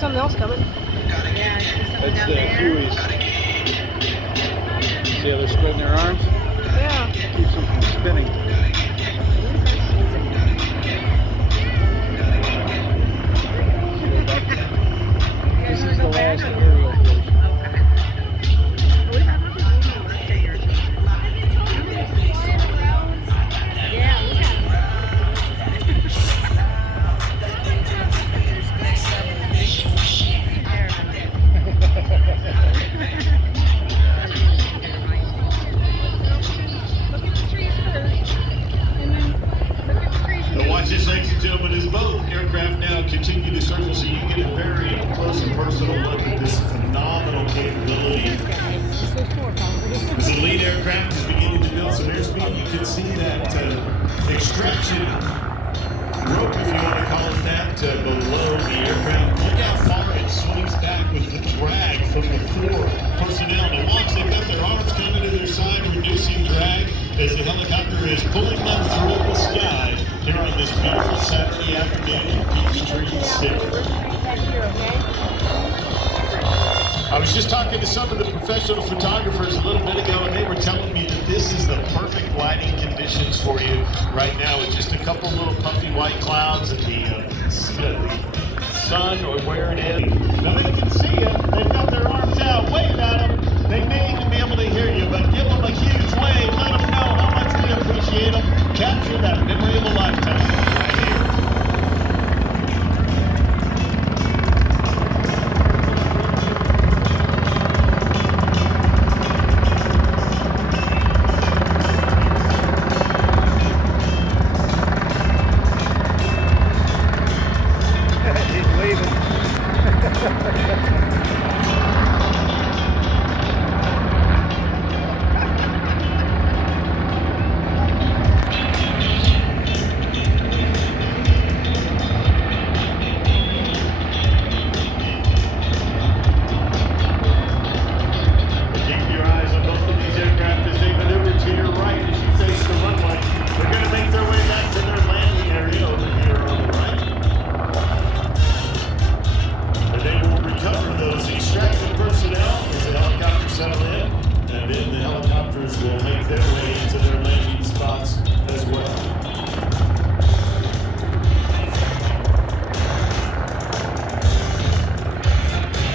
something else coming. Yeah, I see something That's down the there. Hueys. See how they're spreading their arms? Yeah. Keeps them from spinning. This is the last aerial version. Yeah, continue to circle so you can get a very close and personal look at this phenomenal capability. As the lead aircraft is beginning to build some airspeed, you can see that extraction rope, if you want to call it that, below the aircraft. Look how far it swings back with the drag from the four personnel. Now watch, they've got their arms coming to their side, reducing drag as the helicopter is pulling them through the sky here on this beautiful Saturday afternoon in Peachtree City. I was just talking to some of the professional photographers a little bit ago, and they were telling me that this is the perfect lighting conditions for you right now, with just a couple little puffy white clouds and the sun or where it is. Now they can see you. They've got their arms out. Wave at them. They may even be able to hear you, but give them a huge wave. Let them know how much we appreciate them. Capture that memory of a lifetime right here. Will make their way into their landing spots as well.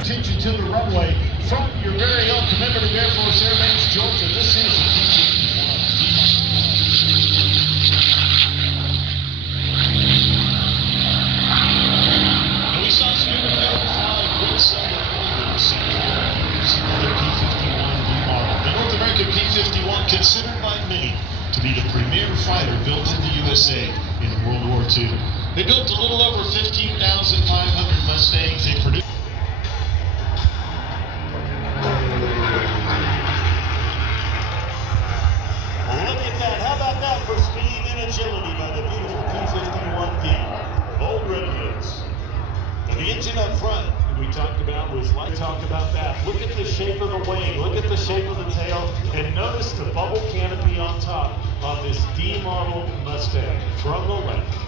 Attention to the runway from your very own commemorative Air Force Air Base, Georgia. This is the P-51. And we saw Scuba Code fly quick summer using the P-51 model. The North American P-51, considered by many to be the premier fighter built in the USA in World War II. They built a little over 15,500 Mustangs. They produced. Look at that. How about that for speed and agility by the beautiful P-51D? Bold red hoods. And the engine up front, we talked about, was like, talk about that. Look at the shape of the wing, look at the shape of the tail, and notice the bubble canopy on top on this D model Mustang from the left.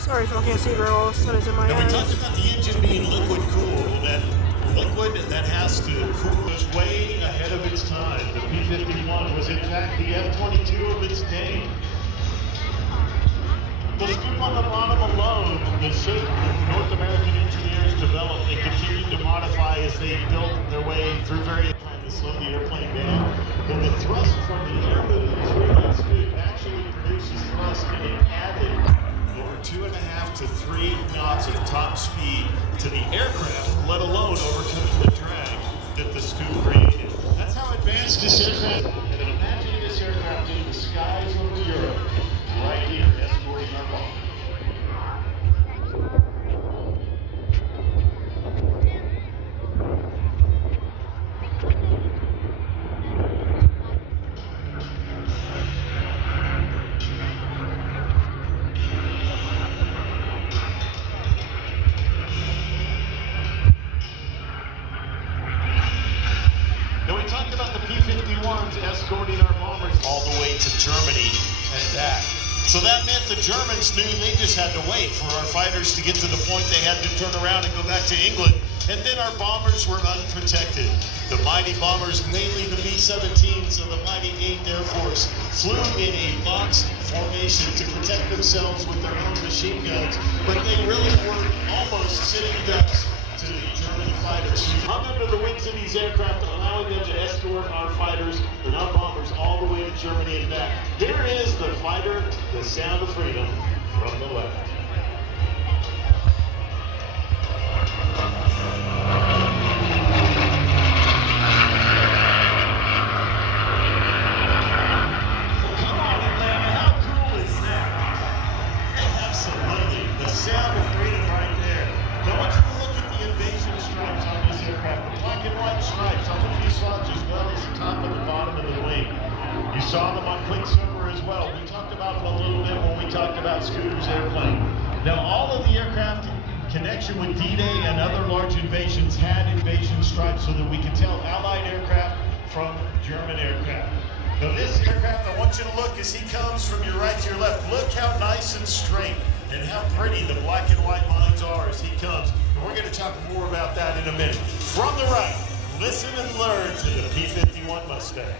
Sorry if I can't see very well, the sun is in my Now we eyes. talked about the engine being liquid cooled. That liquid that has to cool is way ahead of its time. The P-51 was in fact the F-22 of its day. The scoop on the bottom alone, the shape that North American engineers developed and continued to modify as they built their way through various times to slow the airplane down. But the thrust from the air moving through that scoop actually produces thrust, and it added over 2.5 to 3 knots of top speed to the aircraft, let alone overcoming the drag that the scoop created. That's how advanced this aircraft is. And imagine this aircraft in the skies over Europe, right here, escorting our bombers. Talked about the P-51s escorting our bombers all the way to Germany at that. So that meant the Germans knew they just had to wait for our fighters to get to the point they had to turn around and go back to England. And then our bombers were unprotected. The mighty bombers, mainly the B-17s of the mighty 8th Air Force, flew in a boxed formation to protect themselves with their own machine guns, but they really were almost sitting ducks to the German fighters. Hung under the wings of these aircraft, allowing them to escort our fighters and our bombers all the way to Germany and back. Here is the fighter, the sound of freedom from the left. Sound of freedom right there. Now I want you to look at the invasion stripes on this aircraft. The black and white stripes on the fuselage as well as the top and the bottom of the wing. You saw them on Quicksilver as well. We talked about them a little bit when we talked about Scooter's airplane. Now all of the aircraft in connection with D-Day and other large invasions had invasion stripes so that we could tell Allied aircraft from German aircraft. Now this aircraft, I want you to look as he comes from your right to your left. Look how nice and straight and how pretty the black and white lines are as he comes. And we're going to talk more about that in a minute. From the right, listen and learn to the P-51 Mustang.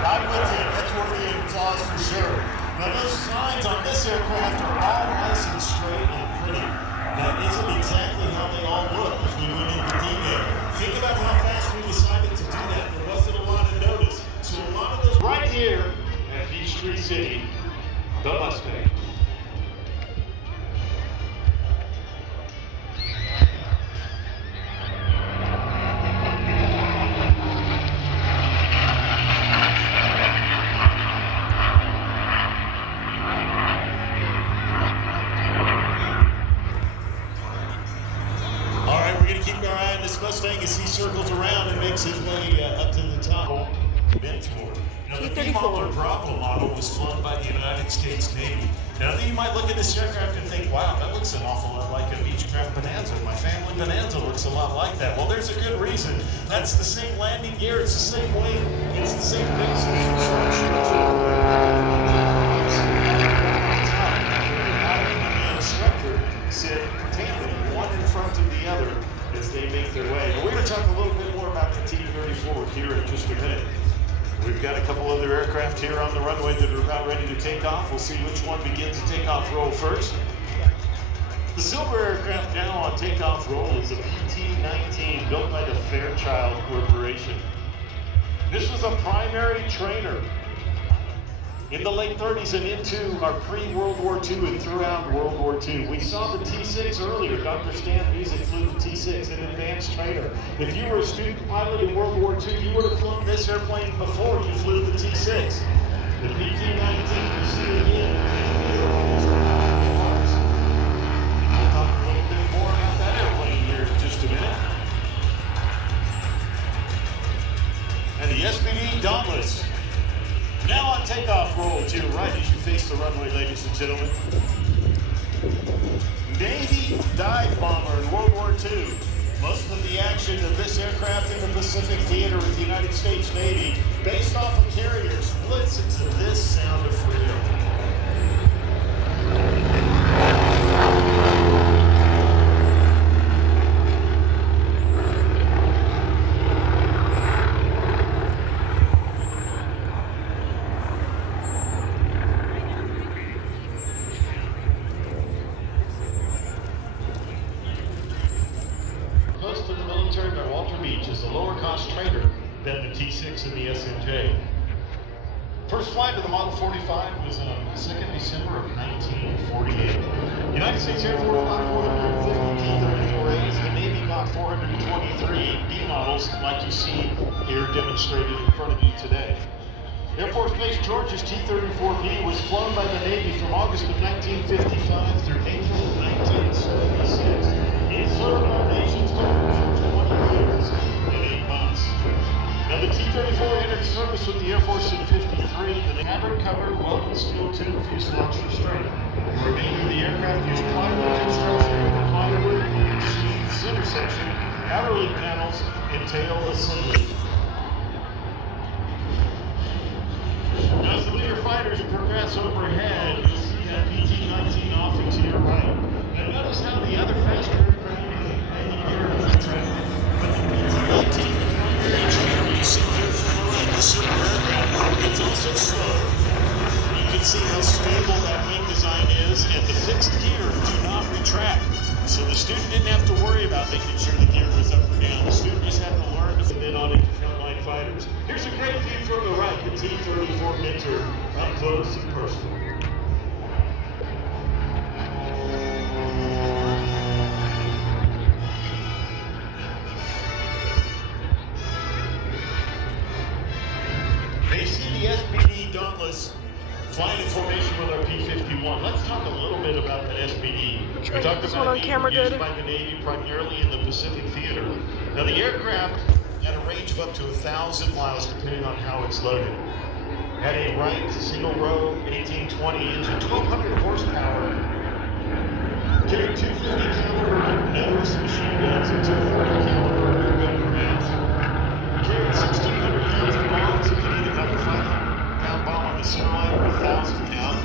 I'm with you. That's worthy of applause for sure. Now those signs on this aircraft are all nice and straight and pretty. That isn't exactly how they all look as we went into D-Day. Think about how fast we decided to do that. There wasn't a lot of notice. So a lot of those right here at Peachtree City, the Mustang. This Mustang, as he circles around and makes his way up to the top. Mentor. Now, the T-34 Bravo model was flown by the United States Navy. Now, you might look at this aircraft and think, wow, that looks an awful lot like a Beechcraft Bonanza. My family Bonanza looks a lot like that. Well, there's a good reason. That's the same landing gear, it's the same wing, it's the same basis. The instructor said, tandem, one in front of the other, as they make their way. And we're going to talk a little bit more about the T-34 here in just a minute. We've got a couple other aircraft here on the runway that are about ready to take off. We'll see which one begins the takeoff roll first. The silver aircraft now on takeoff roll is a PT-19 built by the Fairchild Corporation. This was a primary trainer in the late 30s and into our pre-World War II and throughout World War II. We saw the T-6 earlier. Dr. Stan Music flew the T-6, an advanced trainer. If you were a student pilot in World War II, you would have flown this airplane before you flew the T-6. The PT-19 you see again. We'll talk a little bit more about that airplane here in just a minute. And the DSB Dauntless. Now on takeoff roll to your right as you face the runway, ladies and gentlemen. Navy dive bomber in World War II. Most of the action of this aircraft in the Pacific Theater with the United States Navy, based off of carriers. Listen to this sound of freedom. Is a lower cost trainer than the T-6 and the SNJ. First flight of the Model 45 was on 2nd December of 1948. United States Air Force bought 450 T-34As, the Navy bought 423 B models like you see here demonstrated in front of you today. Air Force Base George's T-34B was flown by the Navy from August of 1955 through April of 1976. It served our nation's government for 20 years and 8 months. Now the T-34 entered service with the Air Force in '53. The fabric-covered welded steel tube fuselage restraint. The remainder of the aircraft used plywood construction with the plywood, sheath, center section, outer link panels, and tail assembly. fighters progress overhead, you'll see that PT-19 off and to your right. Now notice how the other faster aircraft is hanging here on the track. But the PT-19 is not very gentle. You see here from the right, the super aircraft. It's also slow. You can see how stable that wing design is, and the fixed gears do not retract. So the student didn't have to worry about making sure the gear was up or down. The student just had to learn to fit in on into frontline fighters. Here's a great view from the right, the T-34 Mentor, up close and personal. They see the DSB Dauntless flying in formation with our P-51. Let's talk a little bit about that SBD. We talked this about one on being camera used good. by the Navy primarily in the Pacific Theater. Now the aircraft had a range of up to 1,000 miles depending on how it's loaded. Had a Wright single row 1820 engine, 1,200 horsepower. Carried 250 caliber nose machine guns and 240 caliber rear gun rounds. Carried 1,600 pounds of bombs. It could either have a 500-pound bomb on the centerline or a 1,000-pound.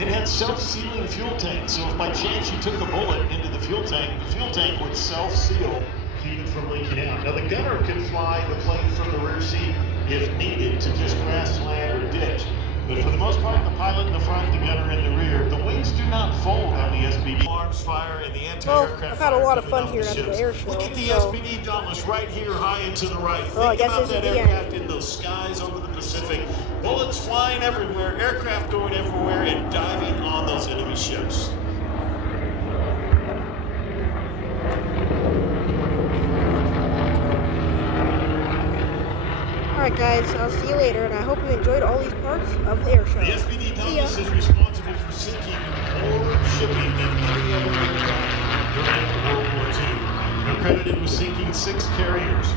It had self-sealing fuel tanks, so if by chance you took a bullet into the fuel tank would self-seal, keep it from leaking out. Now the gunner can fly the plane from the rear seat if needed to just crash land or ditch. But for the most part, the pilot in the front, the gunner in the rear, the wings do not fold on the SBD. Arms fire and the anti-aircraft Well, I've had a lot of fun fire here at the Airshow. Look at the so, SBD Dauntless right here, high and to the right. Well, I Think guess about this is that the aircraft end. in those skies over the Pacific. Bullets flying everywhere, aircraft going everywhere, and diving on those enemy ships. Alright guys, I'll see you later, and I hope you enjoyed all these parts of the Airshow. The SBD See ya. Dauntless is responsible for sinking more shipping than any other aircraft during World War II. They're credited with sinking 6 carriers.